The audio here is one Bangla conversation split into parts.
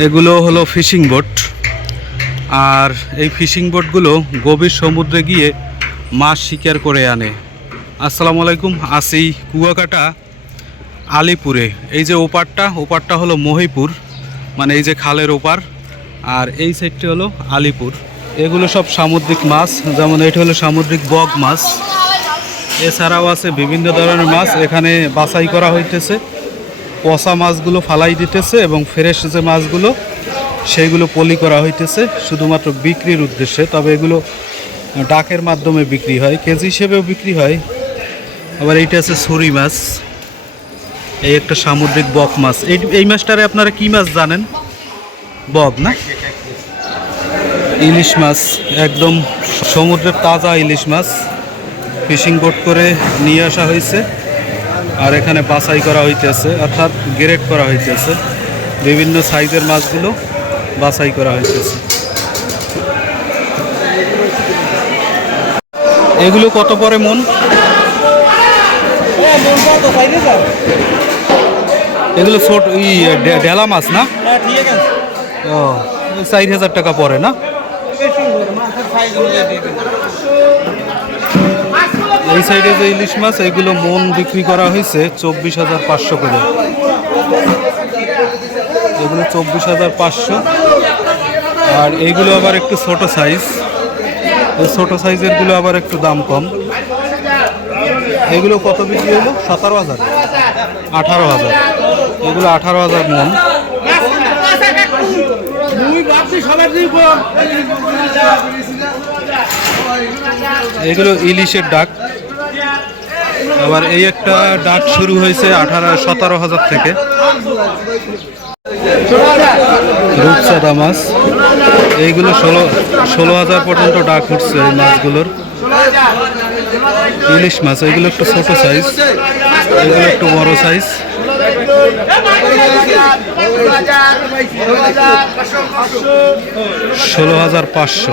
এগুলো হলো ফিশিং বোট। আর এই ফিশিং বোটগুলো গভীর সমুদ্রে গিয়ে মাছ শিকার করে আনে। আসসালামু আলাইকুম, আসি কুয়াকাটা আলিপুরে। এই যে ওপারটা ওপারটা হলো মহিপুর মানে এই যে খালের ওপার, আর এই সাইডটি হলো আলিপুর। এগুলো সব সামুদ্রিক মাছ, যেমন এটা হলো সামুদ্রিক বগ মাছ। এছাড়াও আছে বিভিন্ন ধরনের মাছ, এখানে বাছাই করা হইতেছে। পচা মাছগুলো ফালাই দিতেছে এবং ফ্রেশ যে মাছগুলো, সেইগুলো পলি করা হইতেছে, শুধুমাত্র বিক্রির উদ্দেশ্যে। তবে এগুলো ডাকের মাধ্যমে বিক্রি হয়, কেজি হিসেবেও বিক্রি হয়। আবার এইটা আছে ছুরি মাছ। এই একটা সামুদ্রিক বক মাছ। এই এই মাছটারে আপনারা কি মাছ জানেন? বক না? ইলিশ মাছ। একদম সমুদ্রের তাজা ইলিশ মাছ। ফিশিং বোট করে নিয়ে আসা হয়েছে। আর এখানে বাছাই করা হইতেছে অর্থাৎ গ্রেড করা হইতেছে। বিভিন্ন সাইজের মাছগুলো বাছাই করা হইতেছে। এগুলো কত পরে মন? এগুলো ছোট ই ডেলা মাছ না? ও চার হাজার টাকা পরে না? এই সাইডে যে ইলিশ মাছ, এগুলো মন বিক্রি করা হয়েছে চব্বিশ হাজার পাঁচশো করে। এগুলো চব্বিশ হাজার পাঁচশো। আর এইগুলো আবার একটু ছোট সাইজ এই ছোট সাইজেরগুলো আবার একটু দাম কম। এগুলো কত বিক্রি হলো? সতেরো হাজার। আঠারো হাজার। এগুলো আঠারো হাজার মন। এগুলো ইলিশের ডাক। আবার এই একটা ডাক শুরু হয়েছে আঠারো, সতেরো হাজার থেকে। রূপসাদা মাছ। এইগুলো ষোলো ষোলো হাজার পর্যন্ত ডাক উঠছে এই মাছগুলোর। ইলিশ মাছ এইগুলো একটু ছোটো সাইজ এগুলো একটু বড় সাইজ ষোলো হাজার পাঁচশো।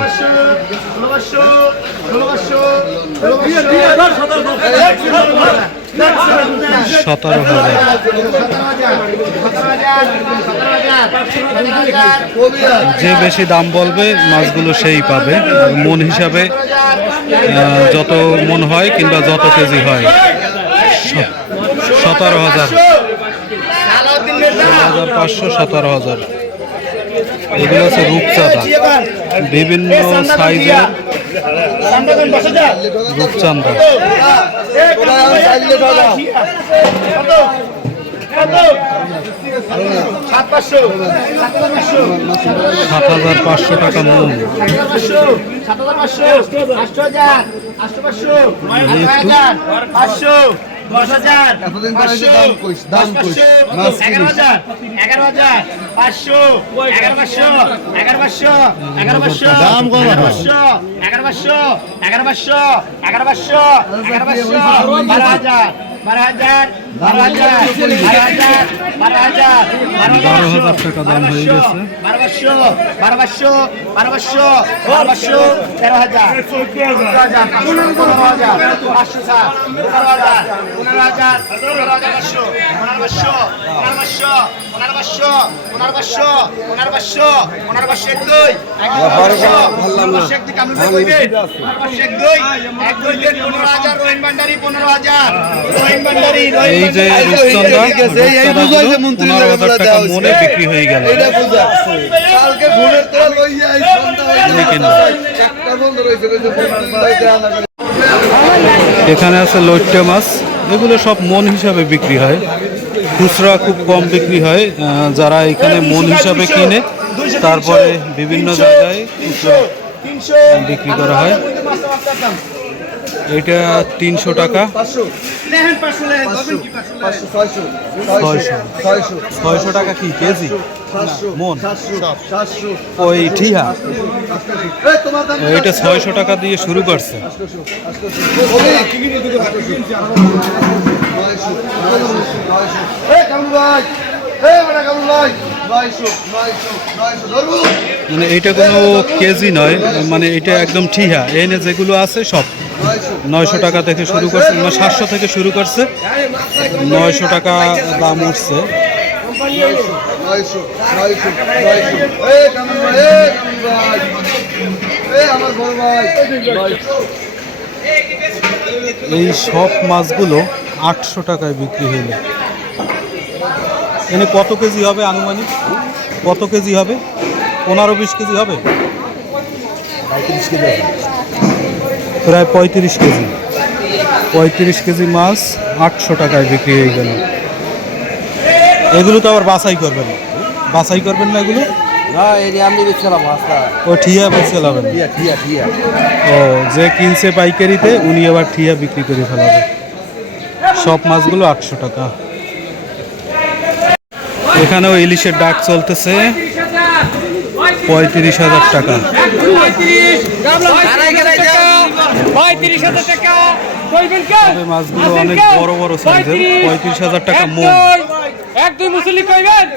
সতেরো হাজার। যে বেশি দাম বলবে, মাছগুলো সেই পাবে। মন হিসাবে যত মন হয় কিংবা যত কেজি হয় সতেরো হাজার। হাজার পাঁচশো সতেরো হাজার। এগুলো হচ্ছে রূপচাঁদা। বিভিন্ন সাইজের রূপচাঁদা। সাত হাজার পাঁচশো টাকা মন এতদিন পরে যে দাম কইস, দাম। দাম কম। বারো হাজার দাম তেরো হাজার হাজার হাজার পাঁচশো এগারো পনেরো হাজার পনেরো এগারো পনেরো হাজার পাঁচশো এগারো পাঁচশো এগারো পাঁচশো এগারো পাঁচশো এগারো পাঁচশো পাঁচশো পনেরো পাঁচশো এক দুই এক দুই পাঁচশো পনেরো পাঁচশো এক দুই কামড় কইবে পনেরো পাঁচশো এক দুই এক দুই তিন পনেরো হাজার রোহিন ভান্ডারি পনেরো হাজার রোহিন ভান্ডারি এই যে রূপচন্দা ঠিক আছে, এই- এই বুঝাই যে মন্ত্রী পনেরো দেওয়া হয়েছে। মনে বিক্রি হয়ে গেল। এই এই। এখানে আছে লইট্টা মাছ। এগুলো সব মন হিসাবে বিক্রি হয়। খুচরা খুব কম বিক্রি হয়। যারা এখানে মন হিসাবে কিনে তারপরে বিভিন্ন জায়গায় খুচরা বিক্রি করা হয়। এটা তিনশো টাকা। ছয়শো, ছয়শো। ছয়শো, ছয়শো টাকা কি কেজি? মন। ওই ঠিহা এটা ছয়শো টাকা দিয়ে শুরু করছে। ভাই, মানে এটা কোনো কেজি নয় মানে এটা একদম ঠিহা। এনে যেগুলো আছে সব। নয়শো। টাকা থেকে শুরু করছে মানে সাতশো থেকে শুরু করছে। নয়শো টাকা দাম উঠছে। এই সব মাছগুলো আটশো টাকায় বিক্রি হইল এনে কত কেজি হবে আনুমানিক? কত কেজি হবে? পনেরো বিশ কেজি হবে? প্রায় পঁয়ত্রিশ কেজি। পঁয়ত্রিশ কেজি মাছ আটশো টাকায় বিক্রি হয়ে গেল। এগুলো তো আবার বাছাই করবেন? বাছাই করবেন না এগুলো? ও ঠিয়া। ও যে কিনছে পাইকারিতে উনি আবার ঠিয়া বিক্রি করে ফেলাবে। সব মাছগুলো আটশো টাকা। এখানেও ইলিশের ডাক চলতেছে। পঁয়ত্রিশ হাজার টাকা। মাছগুলো অনেক বড় বড় সাইজের। পঁয়ত্রিশ হাজার টাকা মন এক দুই মুসলি কইবেন?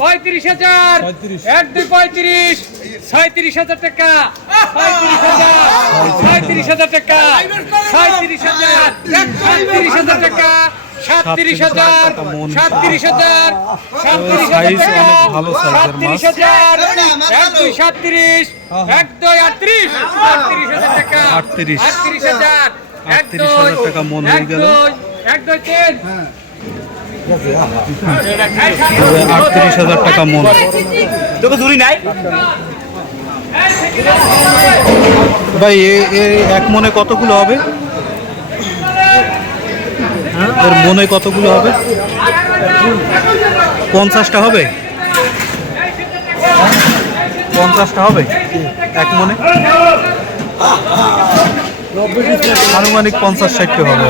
পঁয়ত্রিশ হাজার এক দুই পঁয়ত্রিশ ছয়ত্রিশ হাজার টাকা ছয়ত্রিশ হাজার ছয়ত্রিশ হাজার টাকা ছয়ত্রিশ হাজার সাতত্রিশ হাজার টাকা সাতত্রিশ হাজার মন। সাতত্রিশ হাজার সাতত্রিশ হাজার। সাতত্রিশ হাজার এক দুই সাতত্রিশ এক দুই আটত্রিশ আটত্রিশ হাজার টাকা আটত্রিশ। আটত্রিশ হাজার এক আটত্রিশ হাজার টাকা মন হয়ে গেল। এক দুই তিন আটত্রিশ হাজার টাকা মন তোকে দূরি নাই ভাই এক মনে কতগুলো হবে এর মনে কতগুলো হবে? পঞ্চাশটা হবে? পঞ্চাশটা হবে? এক মনে? আনুমানিক পঞ্চাশ, ষাটটা হবে।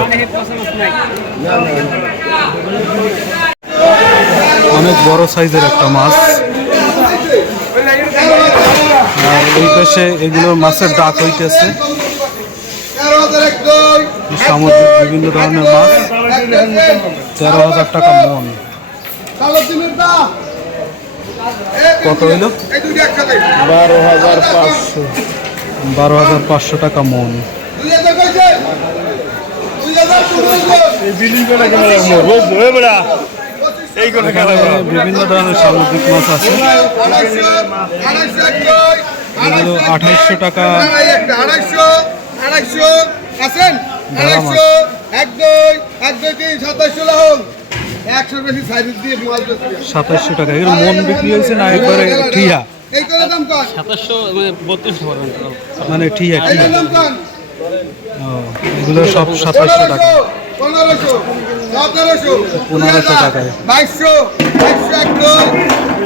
অনেক বড় সাইজের একটা মাছ। আর এই পাশে এগুলোর মাছের ডাক হইতেছে। সামুদ্রিক বিভিন্ন ধরনের মাছ। তেরো হাজার টাকা মন। কত হইল? এই দুইটা একসাথে বারো হাজার পাঁচশো। বারো হাজার পাঁচশো টাকা মন। বিভিন্ন ধরনের সামুদ্রিক মাছ আছে। এগুলো আঠাইশশো টাকা। আড়াইশো আড়াইশো আছেন ধরা এক দুই এক দুই তিন সাতাইশো লাহন একশোর বেশি সাইজ দিয়ে বেচবে। টাকা। এগুলো মন বিক্রি হয়েছে না একবারে ঠিয়া? এই করে দাম কর মানে ঠিয়া এই ঠিয়া। কর এগুলো সব সাতাইশশো টাকা। পনেরোশো সতেরোশো পনেরোশো টাকায়। বাইশশো বাইশশো এক দুই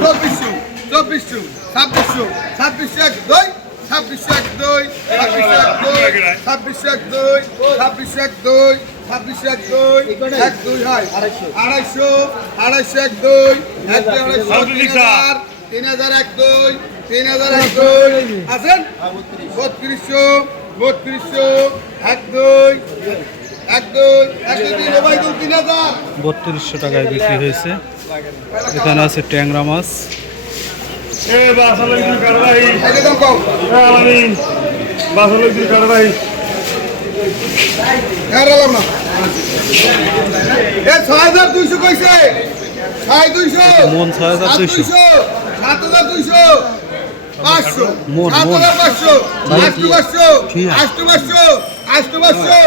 চব্বিশশো চব্বিশশো ছাব্বিশশো ছাব্বিশশো এক দুই ছাব্বিশশো এক দুই ছাব্বিশশো এক দুই এক দুই এক দুই এক দুই এক দুই হয়। আড়াইশো আড়াইশো এক দুই এক দুই আড়াইশো তিন হাজার এক দুই তিন হাজার এক দুই। আছেন? বত্রিশশো বত্রিশশো এক দুই এক দুই এক দুই তিন তিন হাজার। বত্রিশশো টাকায় বিক্রি হয়েছে। এখানে আছে ট্যাংরা মাছ একদম কম হারালাম না এ ছয় হাজার দুইশো কইছে। ছয় দুইশো। মন ছয় হাজার দুইশো। দুইশো। সাত হাজার দুইশো। পাঁচশো। সাত। হাজার পাঁচশো। ভাই, আষ্টু পাঁচশো। আষ্টু পাঁচশো। আষ্টু পাঁচশো।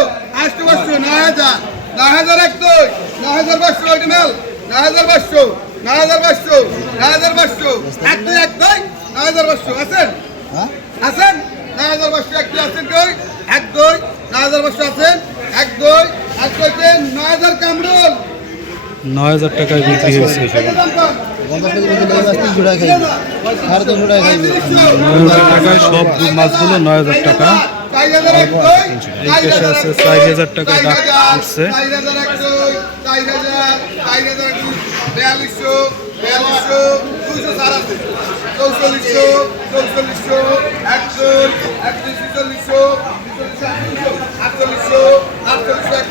আষ্টু পাঁচশো। নয় হাজার। নয় হাজার এক দুই। নয় হাজার পাঁচশো ওইটা মেল। নয় হাজার পাঁচশো। নয় হাজার পাঁচশো নয় হাজার পাঁচশো এক দুই এক দুই নয় হাজার পাঁচশো আছেন? আছেন নয় হাজার পাঁচশো এক দুই আছেন কই? এক দুই নয় হাজার পাঁচশো আছেন? এক দুই এক দুই তিন নয় হাজার কামরুল। নয় হাজার টাকায় বিক্রি হয়েছে। টাকায় সব মাছগুলো নয় হাজার টাকা। এই পাশে আছে চার হাজার টাকায় ডাক উঠছে। বিয়াল্লিশশো বিয়াল্লিশশো দুশো সারাশি চৌচল্লিশশো চৌচল্লিশশো এক দুই এক ছিচল্লিশশো আটচল্লিশশো আটচল্লিশশো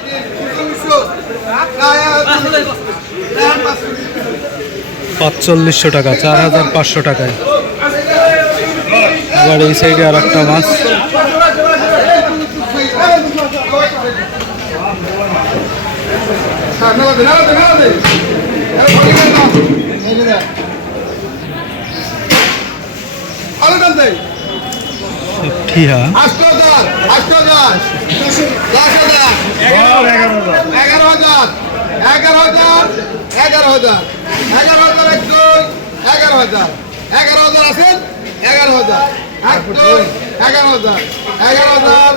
তিন ছিচল্লিশশো পাঁচচল্লিশশো টাকা চার হাজার পাঁচশো টাকায় আবার এই সাইডে আর একটা মাছ এগারো হাজার। এগারো হাজার। এগারো হাজার। এগারো হাজার এক দুই এগারো হাজার। এগারো হাজার আছেন এগারো হাজার। এক দুই এগারো হাজার। এগারো হাজার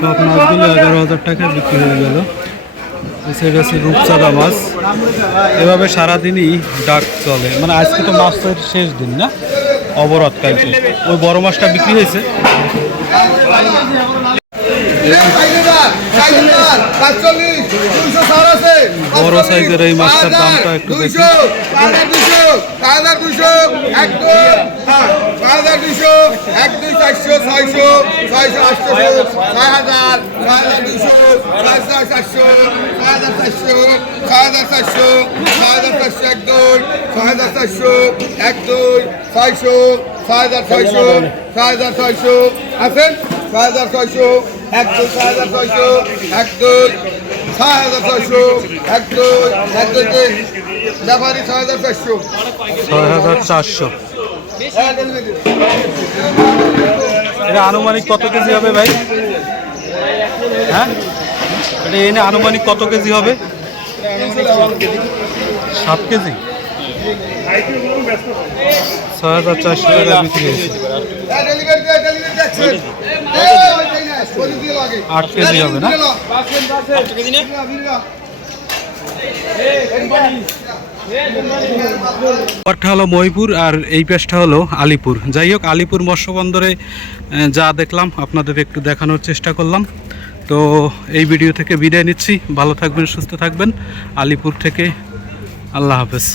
সব মাছগুলো এগারো হাজার টাকায় বিক্রি হয়ে গেল এই সাইড রূপচাঁদা মাছ এভাবে সারাদিনই ডাক চলে। মানে আজকে তো মাছের শেষ দিন না? অবরোধ কালকে। ওই বড় মাছটা বিক্রি হয়েছে? বড় সাইজের এই মাছটার দামটা একটু বেশি। এক দুই ছয়শো ছয় হাজার ছয়শো ছয় হাজার ছয়শো আছেন ছয় হাজার ছয়শো এক দুই ছয় হাজার ছয়শো এক দুই ছয় হাজার ছয়শো। এক দুই এক দুই তিন। ব্যাপারি ছয় হাজার চারশো। ছয় হাজার চারশো। এটা আনুমানিক কত কেজি হবে ভাই? হ্যাঁ? এটা এনে আনুমানিক কত কেজি হবে? সাত কেজি? ছয় হাজার চারশো টাকা বিক্রি হয়েছে। আট কেজি হবে না? ব্যাপারটা হলো মহিপুর আর এই পেশটা হলো আলিপুর। যাই হোক, আলিপুর মৎস্য বন্দরে যা দেখলাম, আপনাদের একটু দেখানোর চেষ্টা করলাম। তো এই ভিডিও থেকে বিদায় নিচ্ছি। ভালো থাকবেন, সুস্থ থাকবেন। আলিপুর থেকে আল্লাহ হাফেজ।